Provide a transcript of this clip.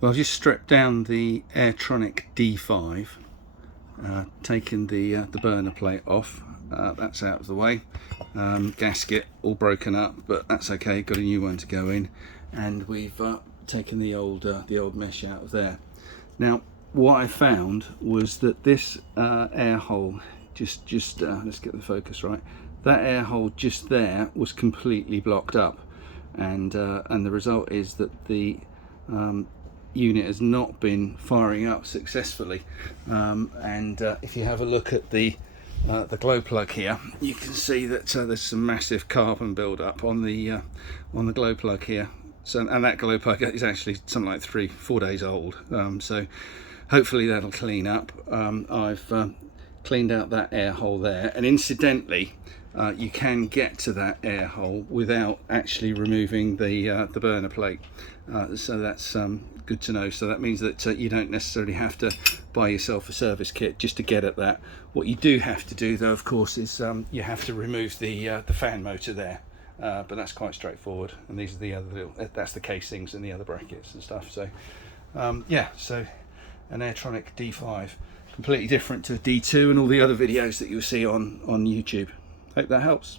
Well, I've just stripped down the Airtronic D5, taken the burner plate off. That's out of the way. Gasket all broken up, but that's okay. Got a new one to go in, and we've taken the old mesh out of there. Now, what I found was that this air hole, just let's get the focus right. That air hole just there was completely blocked up, and the result is that the unit has not been firing up successfully. If you have a look at the glow plug here, you can see that there's some massive carbon build-up on the glow plug here. So, and that glow plug is actually something like 3-4 days old. So hopefully that'll clean up. I've cleaned out that air hole there, and incidentally, you can get to that air hole without actually removing the burner plate. So that's good to know. So that means that you don't necessarily have to buy yourself a service kit just to get at that. What you do have to do, though, of course, is you have to remove the fan motor there. But that's quite straightforward. And these are the other little, that's the casings and the other brackets and stuff. So yeah, so an Airtronic D5, completely different to D2 and all the other videos that you'll see on YouTube. Hope that helps.